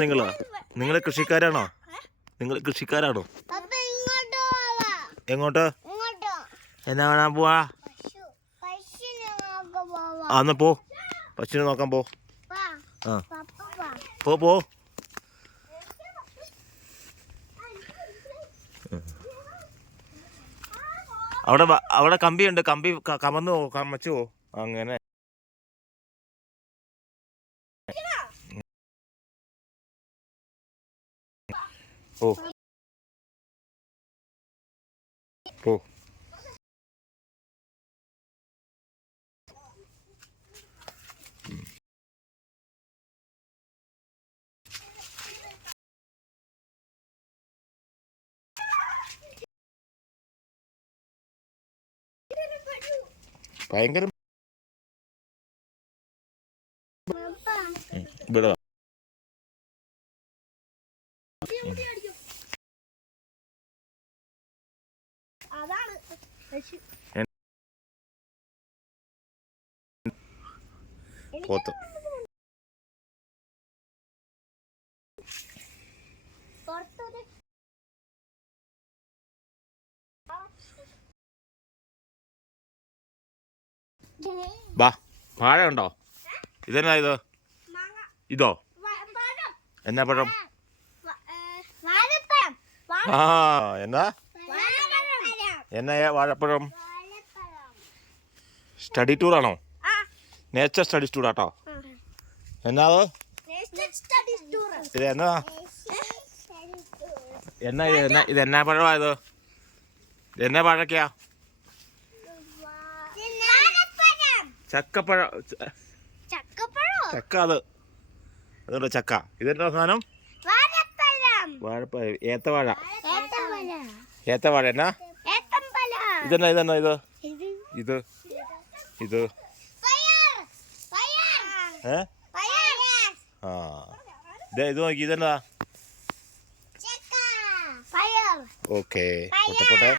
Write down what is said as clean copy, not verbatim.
നിങ്ങൾ കൃഷിക്കാരാണോ? നിങ്ങൾ കൃഷിക്കാരാണോ? എങ്ങോട്ട്? എന്നാ കാണാൻ പോവാ? അന്ന് പോ, പശുവിനെ നോക്കാൻ പോ. ആ പോ. അവിടെ കമ്പിയുണ്ട്, കമ്പി കമന്ന് കമച്ചു പോ. അങ്ങനെ പോ. ഭയങ്കര ഇവിടെ പോത്ത് ബാ. വാഴ ഉണ്ടോ? ഇതെന്നാ ഇതോ എന്നാ പഴം? ആ എന്നാ വാഴപ്പഴം? സ്റ്റഡി ടൂറാണോ? നേച്ചർ സ്റ്റഡി ടൂറാട്ടോ. എന്നാ ഇത് ഇതെന്നാ പഴമായത്? ഇതെന്നാ പഴക്കയാ? ചക്കപ്പഴം. ചക്ക അതുകൊണ്ട് ചക്ക. ഇതെന്താ സാധനം? വാഴപ്പഴം. ഏത്തവാഴ. എന്നാ ഇതെന്നാ ഇത് ഇത് നോക്കി. ഇതെന്താ? ഓക്കെ. പോട്ടെ.